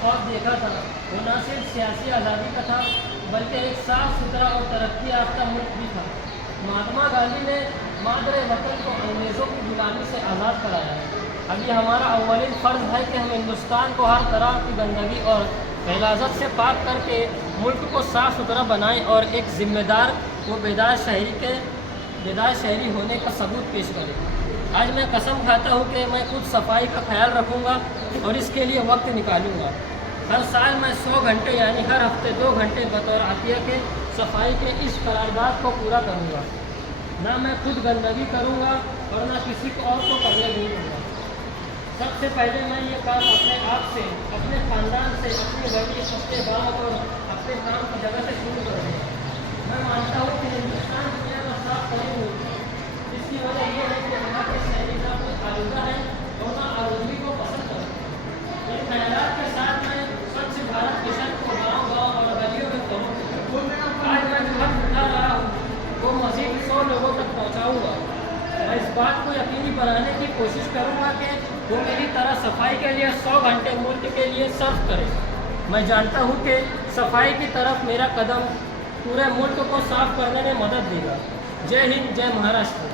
ख्वाब देखा था वो न सिर्फ सियासी आज़ादी का था बल्कि एक साफ़ सुथरा और तरक्की याफ्ता मुल्क भी था। महात्मा गांधी ने मादरे वतन को अंग्रेज़ों की गुलामी से आज़ाद कराया है। अभी हमारा अव्वलिन फ़र्ज़ है कि हम हिंदुस्तान को हर तरह की गंदगी और गलाज़त से पाक करके मुल्क को साफ़ सुथरा बनाएं और एक ज़िम्मेदार व बेदार शहरी होने का सबूत पेश करें। आज मैं कसम खाता हूँ कि मैं खुद सफाई का ख्याल रखूँगा और इसके लिए वक्त निकालूँगा। हर साल मैं 100 घंटे यानी हर हफ्ते 2 घंटे बतौर आतिया के सफाई के इस करारदाद को पूरा करूँगा। ना मैं खुद गंदगी करूँगा और ना किसी को और को करने नहीं दूँगा। सबसे पहले मैं ये काम अपने आप से, अपने ख़ानदान से, अपनी गली, अपने बाप और अपने काम की जगह से शुरू करूँगा। मैं मानता हूँ कि हिंदुस्तान दुनिया का साफ करेंगे। इसकी वजह यह है कि यहाँ के शहरी ना कोई आलूदा है और ना आलूदगी को पसंद करते। इन ख्यालात के साथ मैं स्वच्छ भारत मिशन को गाँव-गाँव और गलियों में करूँगा। आज मैं जो हक उठा रहा हूँ वो मज़ीद 100 लोगों तक पहुँचाऊँगा। मैं इस बात को यकीनी बनाने की कोशिश करूँगा कि वो मेरी तरह सफाई के लिए 100 घंटे मुल्क के लिए सर्व करें। मैं जानता हूँ कि सफाई की तरफ मेरा कदम पूरे मुल्क को साफ करने में मदद देगा। जय हिंद, जय महाराष्ट्र।